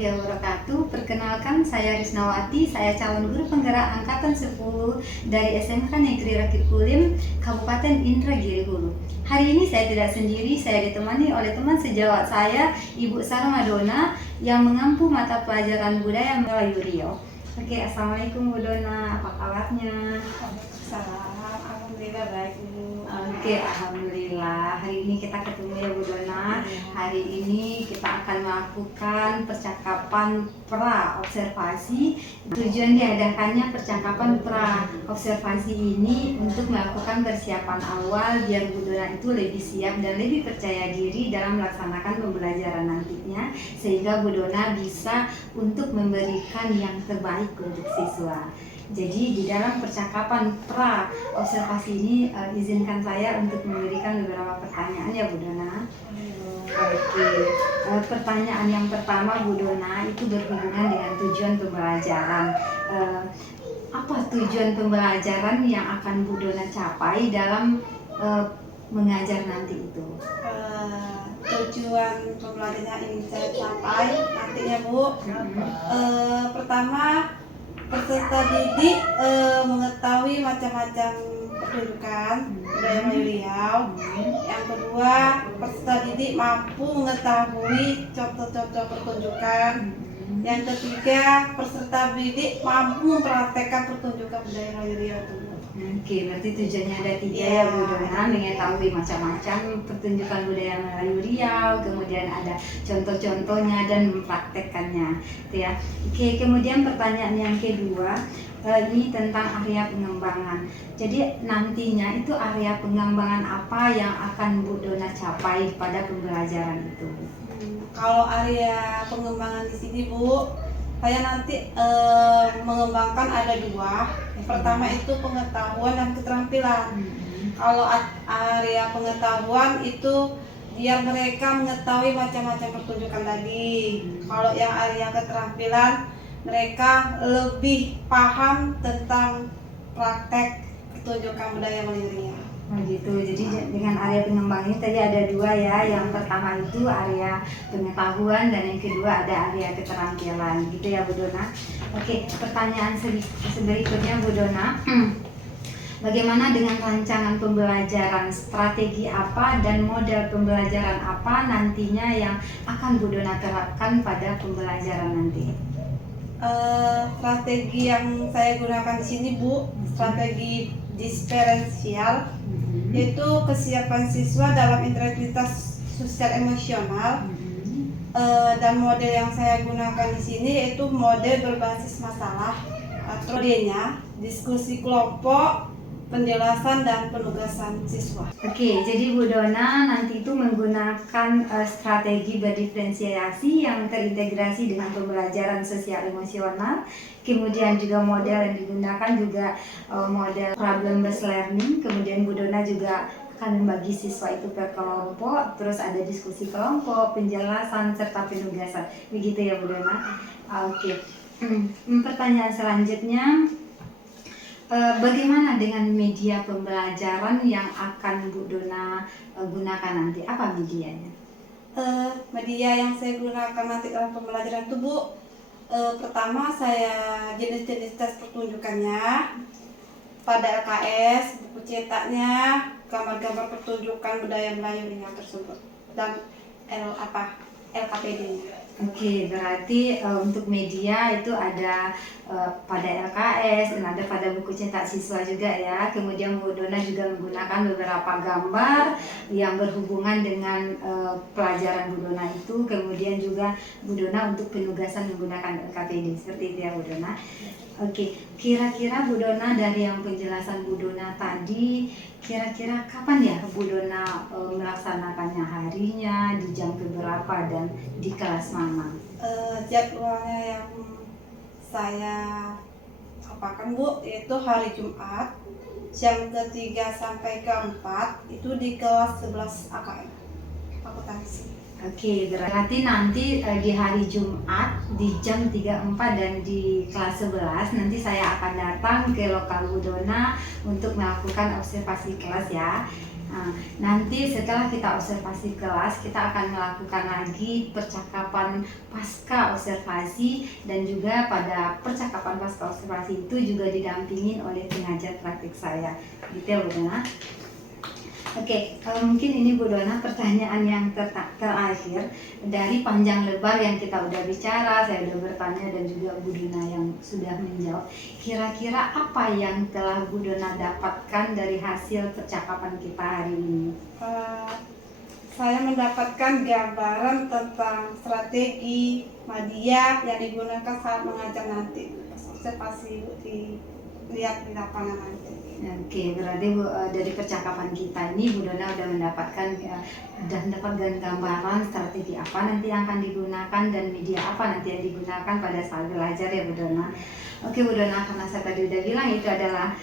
warahmatullahi wabarakatuh. Perkenalkan, saya Risnawati, saya calon guru penggerak angkatan 10 dari SMK Negeri Rakit Kulim, Kabupaten Indragiri Hulu. Hari ini saya tidak sendiri, saya ditemani oleh teman sejawat saya, Ibu Sarah Madona, yang mengampu mata pelajaran budaya Melayu Riau. Oke, Assalamualaikum Bu Dona, apa kabarnya? Waalaikumsalam, alhamdulillah baik Bu. Oke, alhamdulillah. Hari ini kita ketemu ya Bu Dona. Hari ini kita akan melakukan percakapan pra observasi. Tujuan diadakannya percakapan pra observasi ini untuk melakukan persiapan awal biar Bu Dona itu lebih siap dan lebih percaya diri dalam melaksanakan pembelajaran nantinya, sehingga Bu Dona bisa untuk memberikan yang terbaik untuk siswa. Jadi di dalam percakapan pra observasi ini izinkan saya untuk memberikan beberapa pertanyaan ya Bu Dona. Oke, pertanyaan yang pertama Bu Dona itu berhubungan dengan tujuan pembelajaran. Apa tujuan pembelajaran yang akan Bu Dona capai dalam mengajar nanti itu? Tujuan pembelajaran ingin saya capai nantinya Bu. Pertama, peserta didik mengetahui macam-macam pertunjukan budaya Melayu Riau. Yang kedua, peserta didik mampu mengetahui contoh-contoh pertunjukan. Yang ketiga, peserta didik mampu mempraktekkan pertunjukan budaya Melayu Riau. Oke, berarti tujuannya ada tiga ya Bu Dona, mengetahui macam-macam pertunjukan budaya Melayu Riau, kemudian ada contoh-contohnya dan mempraktekkannya, ya. Oke, kemudian pertanyaan yang kedua, ini tentang area pengembangan. Jadi nantinya itu area pengembangan apa yang akan Bu Dona capai pada pembelajaran itu? Kalau area pengembangan di sini Bu, saya nanti mengembangkan ada dua. Yang pertama itu pengetahuan dan keterampilan. Kalau area pengetahuan itu biar mereka mengetahui macam-macam pertunjukan tadi. Kalau yang area keterampilan, mereka lebih paham tentang praktek pertunjukan budaya Melayu Riau. Oh gitu, jadi dengan area pengembangan ini tadi ada dua ya. Yang pertama itu area pengetahuan dan yang kedua ada area keterampilan, gitu ya Bu Dona. Oke, pertanyaan berikutnya Bu Dona. Bagaimana dengan rancangan pembelajaran, strategi apa dan model pembelajaran apa nantinya yang akan Bu Dona terapkan pada pembelajaran nanti? Strategi yang saya gunakan di sini Bu, strategi diferensial, yaitu kesiapan siswa dalam integritas sosial emosional. Dan model yang saya gunakan di sini yaitu model berbasis masalah, atau D-nya diskusi kelompok, penjelasan dan penugasan siswa. Oke, jadi Bu Dona nanti itu menggunakan strategi berdiferensiasi yang terintegrasi dengan pembelajaran sosial emosional. Kemudian juga model yang digunakan juga model problem based learning. Kemudian Bu Dona juga akan membagi siswa itu per kelompok, terus ada diskusi kelompok, penjelasan serta penugasan. Begitu ya Bu Dona. Oke. Pertanyaan selanjutnya, bagaimana dengan media pembelajaran yang akan Bu Dona gunakan nanti? Apa medianya? Media yang saya gunakan nanti dalam pembelajaran itu Bu, pertama saya jenis-jenis tes pertunjukannya, pada LKS, buku cetaknya, gambar-gambar pertunjukan budaya Melayu Riau tersebut, dan LKPD-nya. Oke, berarti untuk media itu ada pada LKS dan ada pada buku cetak siswa juga ya. Kemudian Bu Dona juga menggunakan beberapa gambar yang berhubungan dengan pelajaran Bu Dona itu. Kemudian juga Bu Dona untuk penugasan menggunakan LKPD, seperti itu ya Bu Dona. Oke, kira-kira Bu Dona dari yang penjelasan Bu Dona tadi, kira-kira kapan ya Bu Dona melaksanakannya, harinya, di jam berapa dan di kelas mana? Jadwalnya yang saya apakan Bu, yaitu hari Jumat jam ke-3 sampai ke-4 itu di kelas 11 AKM akuntansi. Oke, berarti nanti di hari Jumat di jam 3.4 dan di kelas 11 nanti saya akan datang ke lokal Bu Dona untuk melakukan observasi kelas ya. Nah, nanti setelah kita observasi kelas, kita akan melakukan lagi percakapan pasca observasi, dan juga pada percakapan pasca observasi itu juga didampingin oleh pengajar praktik saya. Gitu ya Bu Dona. Oke, mungkin ini Bu Dona pertanyaan yang terakhir dari panjang lebar yang kita udah bicara, saya udah bertanya dan juga Bu Dona yang sudah menjawab. Kira-kira apa yang telah Bu Dona dapatkan dari hasil percakapan kita hari ini? Saya mendapatkan gambaran tentang strategi media yang digunakan saat mengajar nanti. Observasi dilihat di lapangan nanti. Oke, berarti Bu, dari percakapan kita ini Bu Dona udah mendapatkan dan dapat gambaran strategi apa nanti yang akan digunakan dan media apa nanti yang digunakan pada saat belajar ya Bu Dona. Oke Bu Dona, karena saya tadi udah bilang itu adalah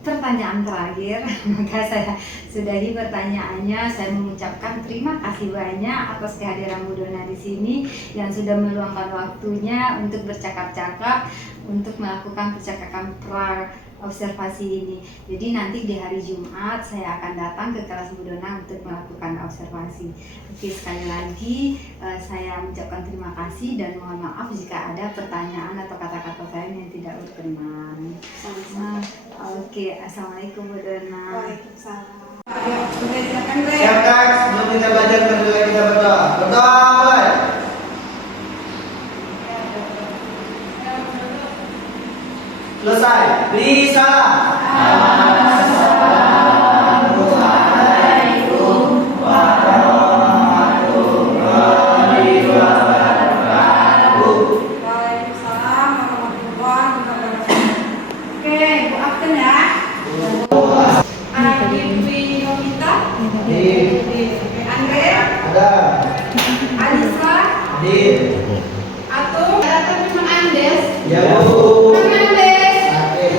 pertanyaan terakhir, maka saya sudahi pertanyaannya. Saya mengucapkan terima kasih banyak atas kehadiran Bu Dona di sini yang sudah meluangkan waktunya untuk bercakap-cakap, untuk melakukan percakapan observasi ini. Jadi nanti di hari Jumat saya akan datang ke kelas Bu Dona untuk melakukan observasi. Oke, sekali lagi saya mengucapkan terima kasih dan mohon maaf jika ada pertanyaan atau kata-kata saya yang tidak berkenan. Oke, assalamualaikum Bu Dona. Waalaikumsalam. Siap guys, sebelum kita belajar marilah kita berdoa. Berdoa mulai. Selesai. Beri salam. Assalamualaikum warahmatullahi wabarakatuh. Waalaikumsalam warahmatullahi wabarakatuh. Oke, Bu Akten ya. Ada Bibi Yomita, Andre, Ada. Anissa, Hadir. atau ada Teman Andes. Ya Bu. Teman Andes.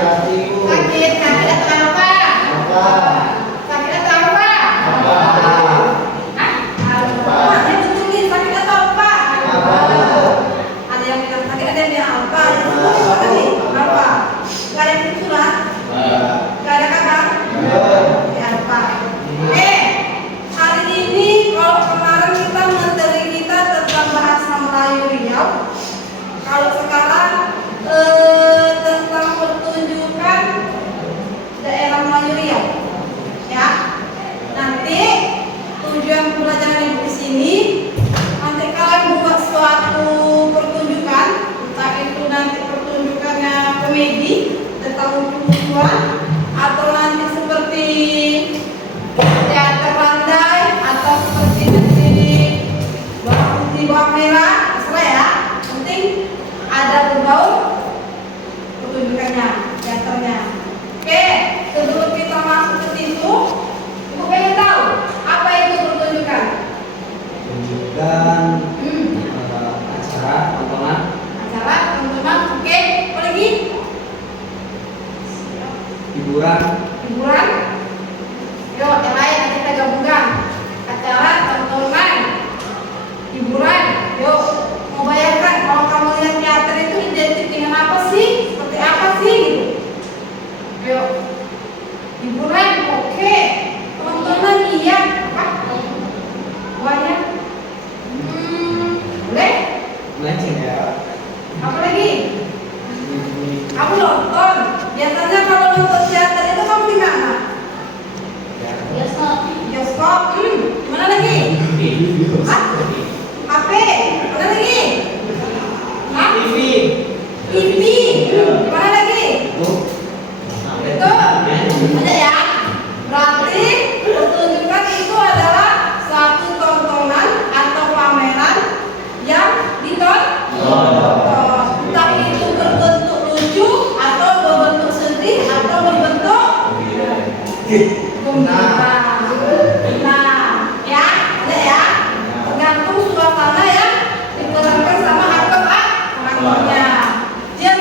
Hati Bu. Sakit atau apa? Apa? Sakit atau apa? Apa? Apa? Yang betulin sakit atau apa? Apa? Ada yang bilang sakit, ada yang bilang apa? Apa tadi? Apa? Gak ada yang surat? Gak ada kabar? Ya apa? Hari ini kalau kemarin kita materi kita tentang bahasa Melayu Riau, kalau sekarang tentang pertunjukan daerah Melayu Riau. Ya. Nanti tujuan pembelajaran Ibu di sini, nanti kalian buat suatu pertunjukan, entah itu nanti pertunjukannya komedi tentang lucu-lucuan, atau nanti seperti teater landai, atau seperti di bawah merah, terserah ya. Penting ada berbau pertunjukannya, teaternya. Oke, sebelum kita masuk ke situ, Ibu pengen tahu apa itu pertunjukan? Tunjukkan acara tontonan. Acara, tontonan, oke. Apa lagi? Hiburan. Hiburan. Yuk, yang lain nanti kita gabungkan. Acara, tontonan, hiburan. Yuk, mau bayangkan kalau kamu lihat teater itu identik dengan apa sih? Seperti apa sih? Yuk, hiburan, oke. Tontonan iya. Apa? Banyak. Boleh? Melenceng ya. Apa lagi? Aku nonton. Biasanya kalau nonton teater itu kamu di mana? Bioskop. Bioskop. Mana lagi? Hah? HP. Mana lagi? Hah? TV. TV. Mana lagi? Itu ada ya. Berarti pertunjukan itu adalah suatu tontonan atau pameran yang ditonton. Entah itu berbentuk lucu atau berbentuk sedih atau berbentuk gembira. Nah, ya, ada ya. Tergantung suasana yang diperankan sama aktornya. Yang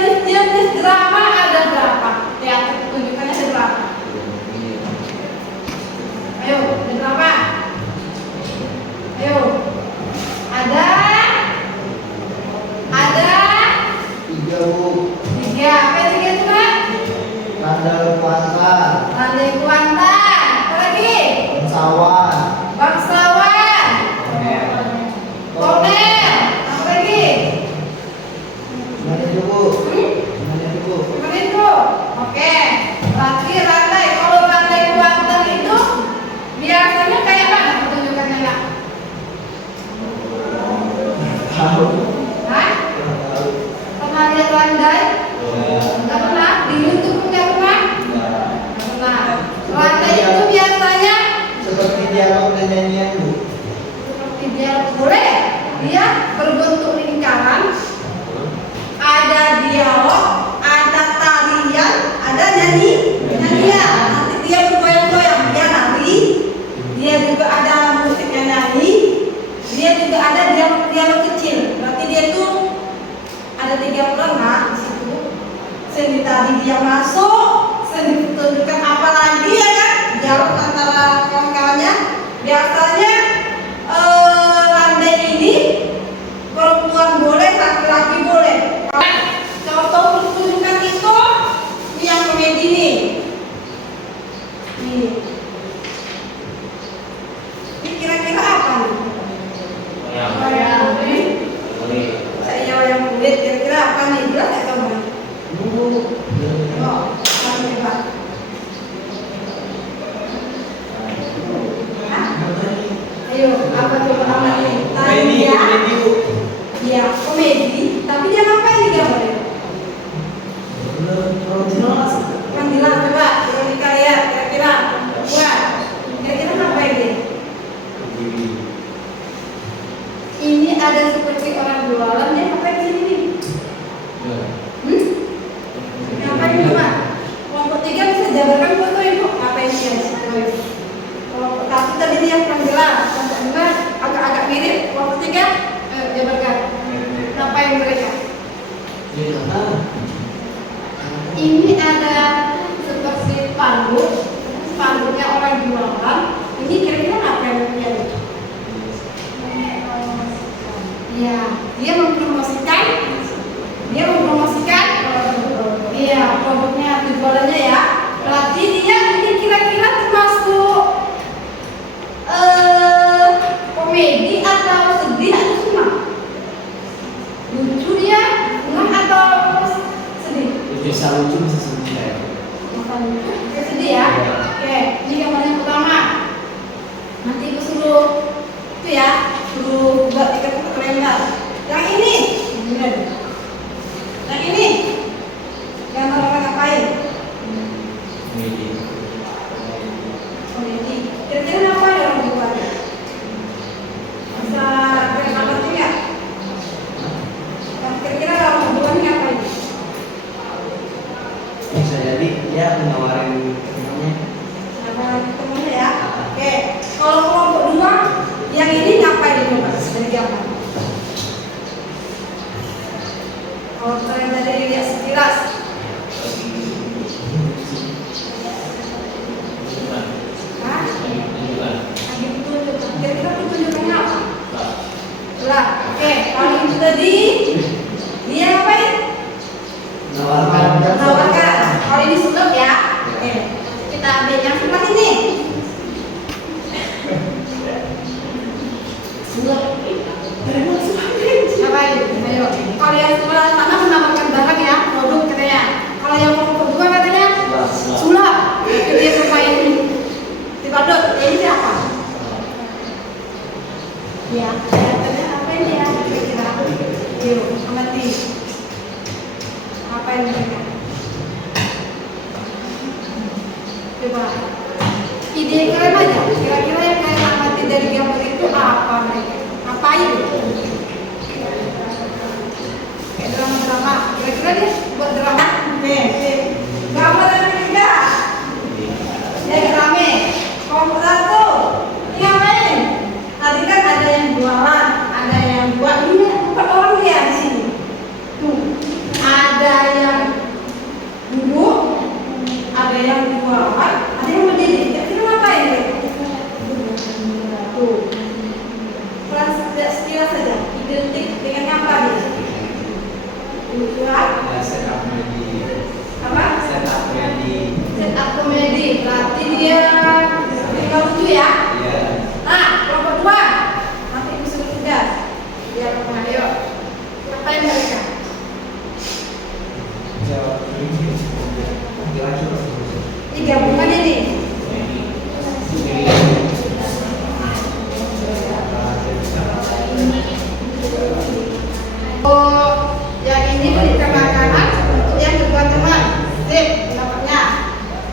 Jadi dia masuk, sedikit tunjukkan apa lagi ya kan? Dialog antara kawan-kawannya. Biasanya landai ini perempuan boleh, laki-laki boleh. Contoh tunjukkan itu yang komedi nih. Nih. Ini kira-kira apa nih? Wayang kulit. Saya wayang kulit. Kira-kira apa nih? Jelas ya teman? Oh, coba. Ayo, apa coba namanya? Tadi ya. Iya, komedi. Tapi dia ngapain nih gambarnya? Kan bilang coba, Veronica lihat kira-kira. Buat. Kira-kira ngapain dia? Ini ada seperti orang jualan, dia ngapain di sini? Ngapain coba? Kelompok 3 bisa jabarkan foto ibu. Ngapain dia di situ? Kelompok 1 tadi dia kurang jelas. Kelompok 2 agak-agak mirip. Kelompok 3 jabarkan. Ngapain mereka? Ini ada seperti spanduknya orang jualan. Ini kira-kira ngapain dia? Iya, dia mempromosikan. Iya, produknya jualannya ya. Berarti dia ini kira-kira termasuk komedi atau sedih atau senang? Lucu dia, senang atau sedih? Bisa lucu bisa sedih ya. Oke, sedih ya. Oke, ini gambar yang pertama. Nanti ibu suruh itu ya, suruh buat ikat kalender. Yang ini, yang ini, gambar orang ngapain? Komedi. Kira-kira ngapain orang buatnya? Bisa kira-kira nggak? Kira-kira orang buatnya ngapain? Bisa jadi dia menawarin temannya. Temennya ya. Oke. Kalau kelompok 2, yang ini ngapain coba? Dari gambar. Kalau kalian tadi lihat sekilas. Hah? Lagi petunjuk. Kira-kira petunjukannya apa? Lah. Oke. Kalau itu tadi, dia ngapain? Menawarkan. Kalau ini sulap ya. Oke. Kita ambil yang sebelah ini. Sulap. Ngapain? Ayo. Kalau yang sebelah sana menawarkan barang ya, produk katanya. Kalau yang kelompok 2 katanya sulap. Dia ngapain? Dibadut. Ini siapa? Ya. Katanya apa ini ya? Kira-kira. Yuk, amati. Ngapain mereka? Coba ide kalian aja. Kira-kira yang kalian amati dari gambar itu apa mereka? Ngapain? Kayak drama-drama. Kira-kira dia buat drama? Gambar yang ketiga. Dia rame. Kelompok 1. Ini ngapain? Tadi kan ada yang jualan, ada yang buat. Ini 4 orang dia di sini. Tuh. Ada yang duduk, ada yang jualan, ada yang berdiri. Kira-kira ngapain mereka? Tuh. Sekilas saja, identik dengan apa dia? Lucuan. Apa? Setup komedi. Berarti dia lucu ya? Iya. Nah, kelompok 2. Nanti ibu suruh tugas. Biar kemana? Ayo. Ngapain mereka? Ini gabungannya nih. Oh, yang ini berikan makanan untuk yang kedua teman. Sip, pendapatnya.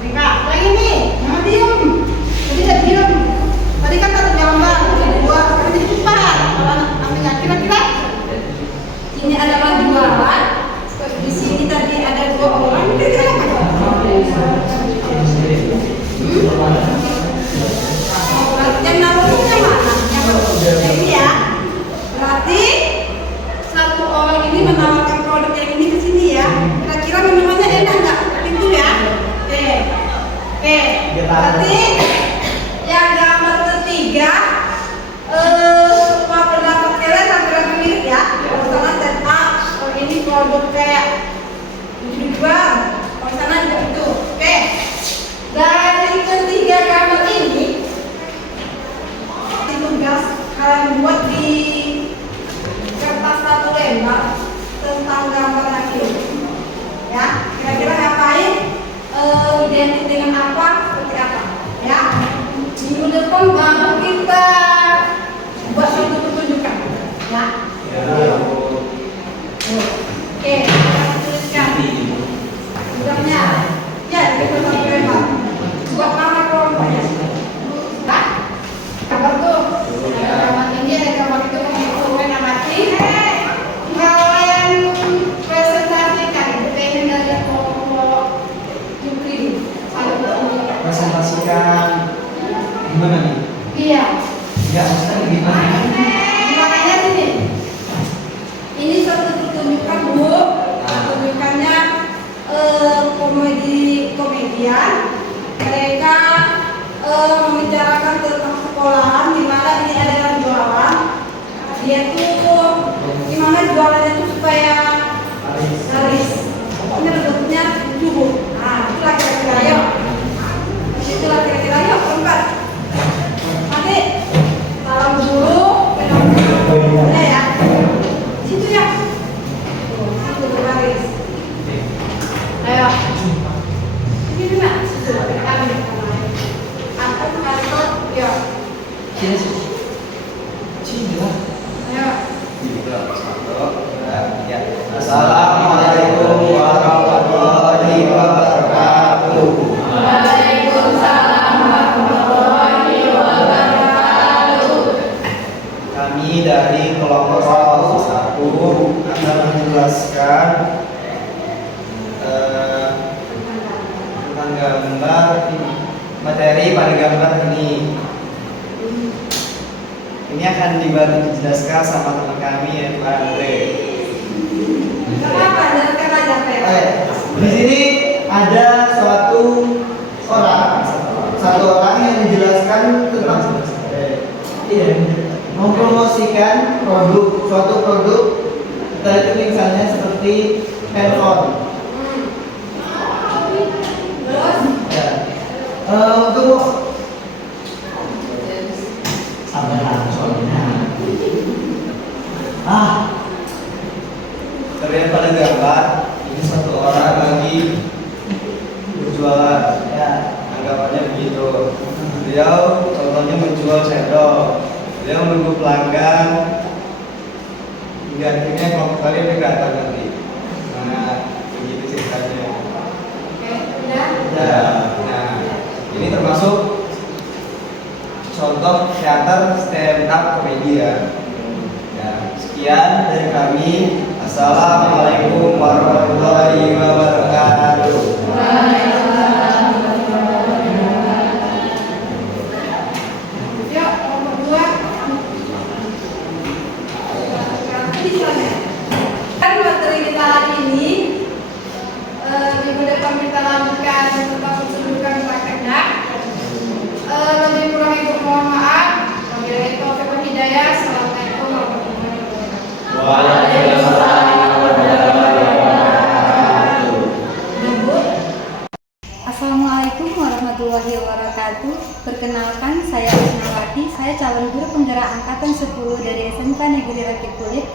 Mereka, yang ini, jangan diem. Tadi dia diem. Tadi kan satu gambar, kedua, sekarang jadi 4. Kalau ambilnya kira-kira ini adalah jualan. Di sini tadi ada 2 orang. Kira-kira apa? depan baru kita buat satu pertunjukan. Ya. Oke, kita tuliskan. Tugasnya. Ya, kita sampai buat nama kelompoknya. Nah, gambar tuh. Ada gambar ini, ada gambar itu, kemudian amati. Kalian presentasikan pengen dari kelompok Jukri. Presentasikan gimana nih? Iya. Ya, maksudnya gimana? Makanya ini satu pertunjukan Bu. Pertunjukannya komedian. Mereka membicarakan tentang sekolahan, di mana ini adalah jualan. Dia tuh gimana jualannya tuh supaya laris. Pokoknya bentuknya lucu. Nah, itulah kira-kira yuk. Itulah kira-kira yuk keempat. Nanti salam dulu, boleh ya? Situ ya. Tuh, situ baris. Ayo. Ini mana? Situ. Kami. Angkat kantor, yuk. Ayo. Assalamualaikum warahmatullahi wabarakatuh. Waalaikumsalam warahmatullahi wabarakatuh. Kami dari kelompok 1 akan menjelaskan tentang gambar materi pada gambar ini. Ini akan dibantu dijelaskan sama teman kami yaitu Andre. Kenapa? Jelaskan aja, Pak. Di sini ada satu orang yang menjelaskan tentang mempromosikan suatu produk, itu misalnya seperti handphone. Terus? Ya. Untuk terlihat pada gambar ini satu orang lagi berjualan, ya anggapannya begitu. Beliau contohnya menjual cendol, beliau menunggu pelanggan hingga akhirnya kelompok kalian datang nanti. Nah, begitu ceritanya. Oke, udah. Ya, nah ini termasuk contoh teater stand up komedi ya. Ya, sekian dari kami. Assalamualaikum warahmatullahi wabarakatuh. Yuk, nomor 2. Kan materi kita hari ini minggu depan kita lanjutkan tentang pertunjukan prakteknya. Lebih kurang ibu mohon maaf. Wabillahi taufiq wal hidayah. Assalamualaikum warahmatullahi wabarakatuh. Waalaikumsalam warahmatullahi wabarakatuh. Assalamualaikum warahmatullahi wabarakatuh. Perkenalkan, saya Ismawati. Saya calon guru penggerak angkatan 10 dari SMK Negeri Rakit Kulit,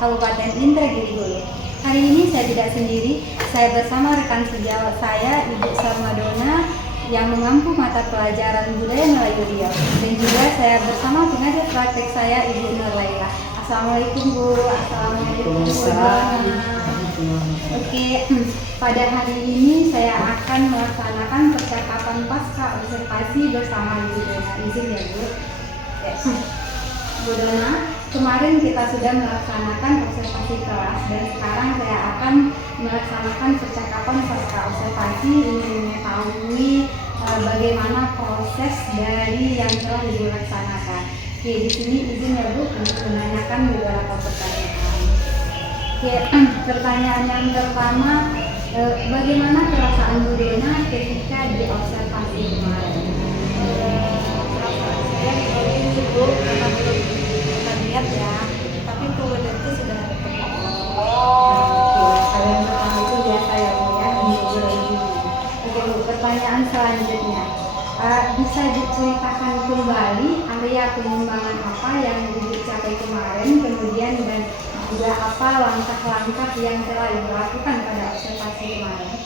Kabupaten Indragiri Hulu. Hari ini saya tidak sendiri, saya bersama rekan sejawat saya, Ibu Sarmadona, yang mengampu mata pelajaran budaya Melayu Riau. Dan juga saya bersama pengajar praktek saya, Ibu Nurlaila. Assalamualaikum Bu. Assalamualaikum Bu. Oke, pada hari ini saya akan melaksanakan percakapan pasca observasi bersama Ibu Dona. Izin ya Bu. Bu Dona, kemarin kita sudah melaksanakan observasi kelas dan sekarang saya akan melaksanakan percakapan pasca observasi ingin mengetahui bagaimana proses dari yang telah dilaksanakan. Oke, di sini izin ya Bu untuk menanyakan beberapa pertanyaan. Oke, pertanyaan yang pertama, bagaimana perasaan Bu Dona ketika diobservasi kemarin? Perasaan saya di Bu karena belum kita lihat ya, tapi kemudian itu sudah ada teman. Kalau yang pertama itu biasa ya Bu ya, untuk berhubungan. Oke Bu, pertanyaan selanjutnya. Bisa diceritakan kembali area pengembangan apa yang dicapai kemarin, kemudian dan juga apa langkah-langkah yang telah dilakukan pada observasi kemarin?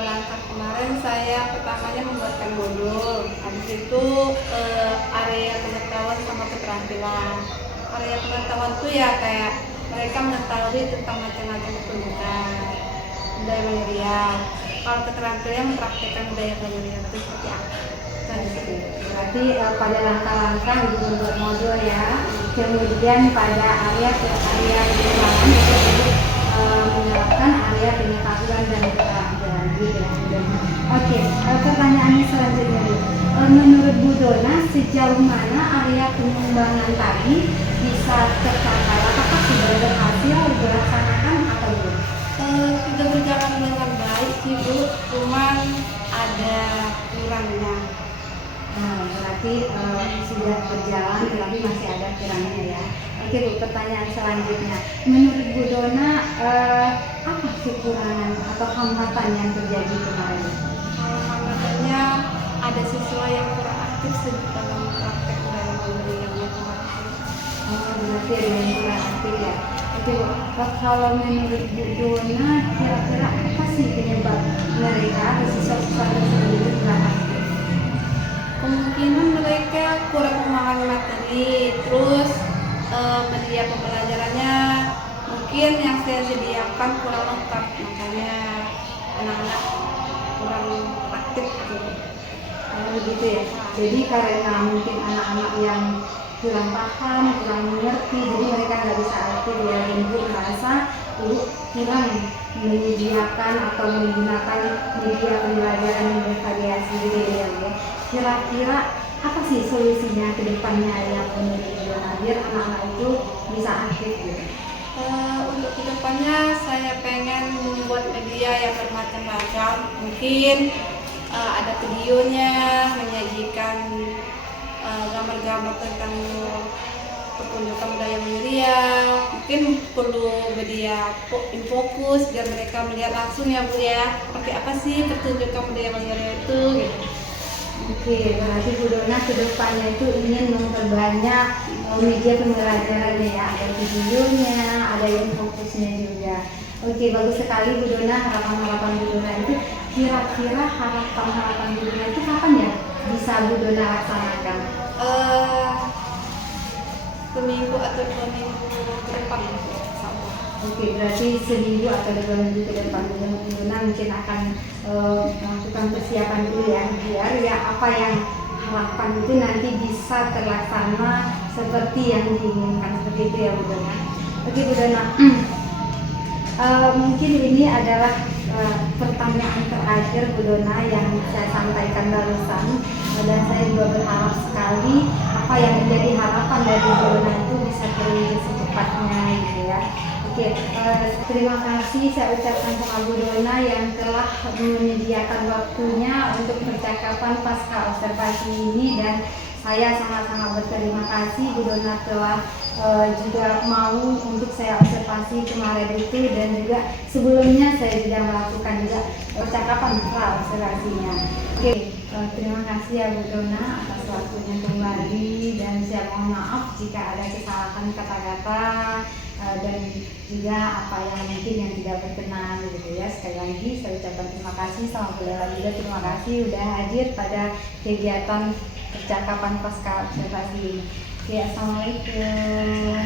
Langkah kemarin saya pertamanya membuatkan modul. Habis itu area pengetahuan sama keterampilan. Area pengetahuan itu ya kayak mereka mengetahui tentang macam-macam pertunjukan budaya Mandirian. Kalau keterampilan mempraktikkan budaya Mandirian itu seperti apa? Berarti pada langkah-langkah ibu membuat modul ya, kemudian pada area ke area pengembangan itu menerapkan area pengetahuan dan keterampilan gitu ya. Oke, pertanyaannya selanjutnya Bu. Menurut Bu Dona, sejauh mana area pengembangan tadi bisa tercapai? Apakah sudah berhasil dilaksanakan atau belum? Sudah berjalan dengan baik sih Bu, cuman ada kurangnya. Berarti sudah berjalan tetapi masih ada kurangnya ya. Oke Bu, pertanyaan selanjutnya. Menurut Bu Dona, apa kekurangan atau hambatan yang terjadi kemarin? Hambatannya ada siswa yang kurang aktif dalam praktek budaya Mandirian yang kemarin. Berarti ada yang kurang aktif ya. Oke Bu, kalau menurut Bu Dona, kira-kira apa sih penyebab mereka atau siswa-siswa tersebut itu kurang aktif? Kemungkinan mereka kurang memahami materi, terus media pembelajarannya mungkin yang saya sediakan kurang lengkap, makanya anak-anak kurang aktif gitu. Begitu ya. Jadi karena mungkin anak-anak yang kurang paham, kurang mengerti, jadi mereka nggak bisa aktif ya. Ibu merasa kurang menyediakan atau menggunakan media pembelajaran yang bervariasi gitu ya. Kira-kira apa sih solusinya ke depannya yang menurut Ibu biar anak-anak itu bisa aktif gitu? Untuk kedepannya saya pengen membuat media yang bermacam-macam, mungkin ada videonya, menyajikan gambar-gambar tentang pertunjukan budaya Mandirian, mungkin perlu media infokus biar mereka melihat langsung ya Bu ya, seperti apa sih pertunjukan budaya Mandirian itu gitu. Oke, berarti Bu Dona ke depannya itu ingin memperbanyak media pembelajarannya ya, ada videonya, ada yang fokusnya juga. Oke, bagus sekali Bu Dona, harapan-harapan Bu Dona itu kira-kira harapan-harapan Bu Dona itu kapan ya bisa Bu Dona laksanakan? Seminggu atau 2 minggu ke depan. Oke, berarti seminggu atau 2 minggu ke depan Bu Dona mungkin akan melakukan persiapan dulu ya, biar ya apa yang harapan itu nanti bisa terlaksana seperti yang diinginkan, seperti itu ya Bu Dona. Oke Bu Dona, mungkin ini adalah pertanyaan terakhir Bu Dona yang saya sampaikan barusan, dan saya juga berharap sekali apa yang menjadi harapan dari Bu Dona itu bisa terwujud secepatnya gitu ya. Oke, terima kasih saya ucapkan kepada Bu Dona yang telah menyediakan waktunya untuk percakapan pasca observasi ini, dan saya sangat-sangat berterima kasih Bu Dona telah juga mau untuk saya observasi kemarin itu, dan juga sebelumnya saya sudah melakukan juga percakapan pra observasinya. Oke, terima kasih ya Bu Dona atas waktunya kembali, dan saya mohon maaf jika ada kesalahan kata-kata dan juga apa yang mungkin yang tidak berkenan gitu ya. Sekali lagi saya ucapkan terima kasih sama Bu Dona juga, terima kasih udah hadir pada kegiatan percakapan pasca observasi ini. Oke, assalamualaikum.